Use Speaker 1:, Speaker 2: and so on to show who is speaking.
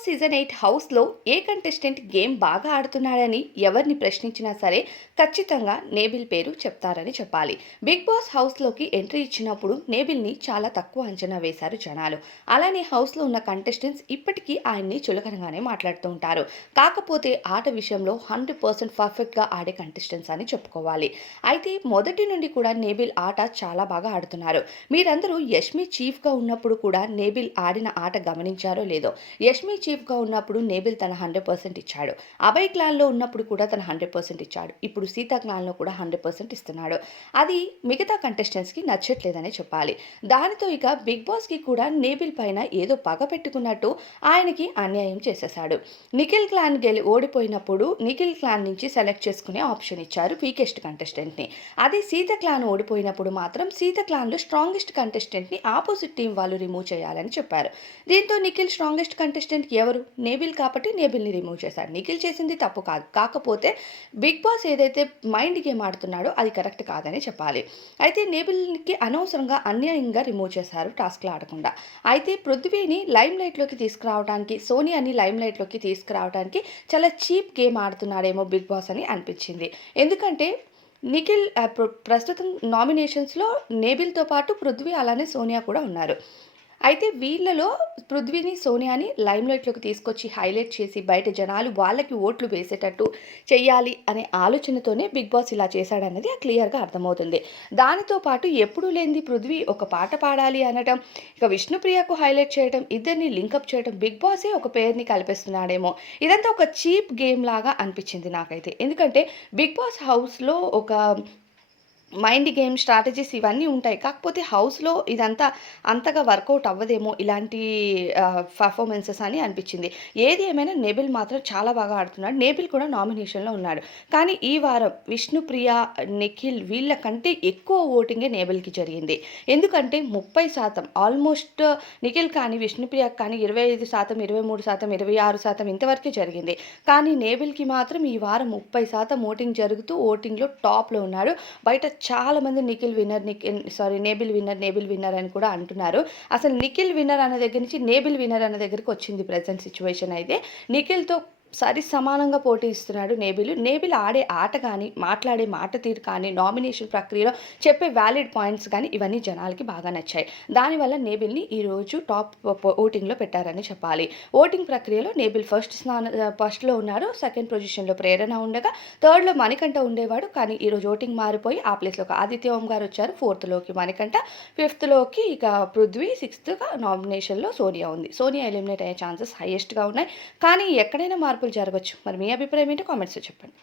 Speaker 1: Boss season eight హౌస్లో ఏ contestant game బాగా ఆడుతున్నాడని ఎవరిని ప్రశ్నించినా సరే ఖచ్చితంగా నేబిల్ పేరు చెప్తారని చెప్పాలి. బిగ్ బాస్ హౌస్లోకి ఎంట్రీ ఇచ్చినప్పుడు నేబిల్ని చాలా తక్కువ అంచనా వేశారు జనాలు. అలానే హౌస్లో ఉన్న కంటెస్టెంట్స్ ఇప్పటికీ ఆయన్ని చులకనగానే మాట్లాడుతూ ఉంటారు. కాకపోతే ఆట విషయంలో హండ్రెడ్ పర్సెంట్ పర్ఫెక్ట్గా ఆడే కంటెస్టెంట్స్ అని చెప్పుకోవాలి. అయితే మొదటి నుండి కూడా నేబిల్ ఆట చాలా బాగా ఆడుతున్నారు. మీరందరూ యష్మి చీఫ్గా ఉన్నప్పుడు కూడా నేబిల్ ఆడిన ఆట గమనించారో లేదో? యష్మి చీఫ్గా ఉన్నప్పుడు నేబిల్ తన హండ్రెడ్ పర్సెంట్ ఇచ్చాడు. అభయ్ క్లాన్లో ఉన్నప్పుడు కూడా తన హండ్రెడ్ పర్సెంట్ ఇచ్చాడు. ఇప్పుడు సీతా క్లాన్లో కూడా హండ్రెడ్ పర్సెంట్ ఇస్తున్నాడు. అది మిగతా కంటెస్టెంట్స్కి నచ్చట్లేదనే చెప్పాలి. దానితో ఇక బిగ్ బాస్కి కూడా నేబిల్ పైన ఏదో పగ పెట్టుకున్నట్టు ఆయనకి అన్యాయం చేసేశాడు. నిఖిల్ క్లాన్ గెలి ఓడిపోయినప్పుడు నిఖిల్ క్లాన్ నుంచి సెలెక్ట్ చేసుకునే ఆప్షన్ ఇచ్చారు వీకెస్ట్ కంటెస్టెంట్ని. అదే సీత క్లాన్ ఓడిపోయినప్పుడు మాత్రం సీత క్లాన్లో స్ట్రాంగెస్ట్ కంటెస్టెంట్ని ఆపోజిట్ టీం వాళ్ళు రిమూవ్ చేయాలని చెప్పారు. దీంతో నిఖిల్ స్ట్రాంగెస్ట్ కంటెస్టెంట్ ఎవరు? నేబిల్ కాబట్టి నేబిల్ని రిమూవ్ చేశాడు. నిఖిల్ చేసింది తప్పు కాదు. కాకపోతే బిగ్ బాస్ ఏదైతే మైండ్ గేమ్ ఆడుతున్నాడో అది కరెక్ట్ కాదని చెప్పాలి. అయితే నేబిల్కి అనవసరంగా అన్యాయంగా రిమూవ్ చేశారు టాస్క్లు ఆడకుండా. అయితే పృథ్వీని లైమ్ లైట్లోకి తీసుకురావడానికి సోనియాని లైమ్ లైట్లోకి తీసుకురావడానికి చాలా చీప్ గేమ్ ఆడుతున్నాడేమో బిగ్ బాస్ అని అనిపించింది. ఎందుకంటే నిఖిల్ ప్రస్తుతం నామినేషన్స్లో నేబిల్తో పాటు పృథ్వీ అలానే సోనియా కూడా ఉన్నారు. అయితే వీళ్ళలో పృథ్వీని సోనియాని లైమ్లైట్లోకి తీసుకొచ్చి హైలైట్ చేసి బయట జనాలు వాళ్ళకి ఓట్లు వేసేటట్టు చేయాలి అనే ఆలోచనతోనే బిగ్ బాస్ ఇలా చేశాడన్నది క్లియర్గా అర్థమవుతుంది. దానితో పాటు ఎప్పుడు లేనిది పృథ్వీ ఒక పాట పాడాలి అనటం ఇక విష్ణుప్రియకు హైలైట్ చేయడం ఇద్దరిని లింకప్ చేయడం బిగ్ బాసే ఒక పేరుని కల్పిస్తున్నాడేమో. ఇదంతా ఒక చీప్ గేమ్ లాగా అనిపించింది నాకైతే. ఎందుకంటే బిగ్ బాస్ హౌస్లో ఒక మైండ్ గేమ్ స్ట్రాటజీస్ ఇవన్నీ ఉంటాయి. కాకపోతే హౌస్లో ఇదంతా అంతగా వర్కౌట్ అవ్వదేమో ఇలాంటి పర్ఫార్మెన్సెస్ అని అనిపించింది. ఏది ఏమైనా నేబిల్ మాత్రం చాలా బాగా ఆడుతున్నాడు. నేబిల్ కూడా నామినేషన్లో ఉన్నాడు. కానీ ఈ వారం విష్ణుప్రియ నిఖిల్ వీళ్ళకంటే ఎక్కువ ఓటింగే నేబిల్కి జరిగింది. ఎందుకంటే ముప్పై శాతం ఆల్మోస్ట్ నిఖిల్ కానీ విష్ణుప్రియ కానీ ఇరవై ఐదు శాతం ఇరవై మూడు శాతం ఇరవై ఆరు శాతం ఇంతవరకే జరిగింది. కానీ నేబిల్కి మాత్రం ఈ వారం ముప్పై శాతం ఓటింగ్ జరుగుతూ ఓటింగ్లో టాప్లో ఉన్నాడు. బయట చాలా మంది Nikhil winner Nikhil sorry Nabeel winner Nabeel winner అని కూడా అంటున్నారు. అసలు నిఖిల్ విన్నర్ అనే దగ్గర నుంచి నేబిల్ విన్నర్ అనే దగ్గరికి వచ్చింది ప్రజెంట్ సిచ్యువేషన్ అయితే. నిఖిల్తో సరి సమానంగా పోటీ ఇస్తున్నాడు నేబిల్. నేబిల్ ఆడే ఆట కానీ మాట్లాడే మాట తీరు కానీ నామినేషన్ ప్రక్రియలో చెప్పే వ్యాలిడ్ పాయింట్స్ కానీ ఇవన్నీ జనాలకి బాగా నచ్చాయి. దానివల్ల నేబిల్ని ఈరోజు టాప్ ఓటింగ్లో పెట్టారని చెప్పాలి. ఓటింగ్ ప్రక్రియలో నేబిల్ ఫస్ట్ స్థాన ఫస్ట్లో ఉన్నారు సెకండ్ పొజిషన్లో ప్రేరణ ఉండగా థర్డ్లో మణికంఠ ఉండేవాడు. కానీ ఈరోజు ఓటింగ్ మారిపోయి ఆ ప్లేస్లోకి ఆదిత్య ఓం గారు వచ్చారు. ఫోర్త్లోకి మణికంఠ ఫిఫ్త్లోకి ఇక పృథ్వీ సిక్స్త్గా నామినేషన్లో సోనియా ఉంది. సోనియా ఎలిమినేట్ అయ్యే ఛాన్సెస్ హైయెస్ట్గా ఉన్నాయి. కానీ ఎక్కడైనా మార్పు మార్పులు జరగవచ్చు. మరి మీ అభిప్రాయం ఏంటో కామెంట్స్లో చెప్పండి.